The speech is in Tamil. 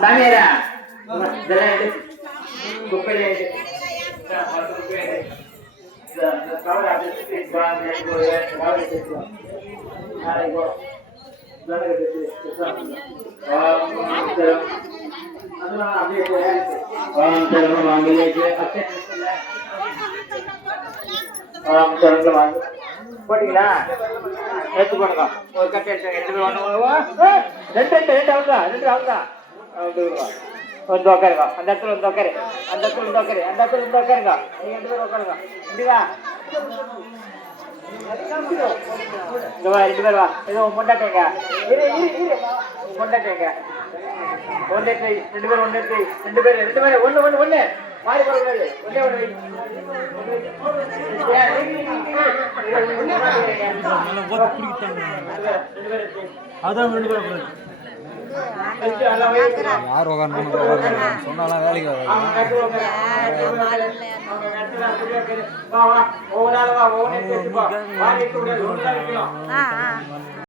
சாமியாரா இதெல்லாம் எடு குப்பையில எடு கவர் அப்படியே கவர் எடுத்துக்கலாம் நாளைக்கு போட்டீங்களா எடுத்து போடுங்க ஒரு கட்டை எடுத்து ரெண்டு அவுதா வந்து உட்காருங்க அந்த இடத்துல வந்து உட்காரு அந்த இடத்துல வந்து உட்காரு அந்த இடத்துல வந்து உட்காருங்க நீங்க 2 பேரும் உட்காருங்க இப்படிவா இங்க வா 2 பேர் வா ஏதோ மொண்டாட்டேங்க மொண்டாட்டேங்க ஒன்னே 2 பேர் ஒன்னே 2 பேர் ஒண்ணு மாறி போறது ஒண்ணே அதான் 2 பேர் யார் சொன்னாலும் வேலைக்கு வராது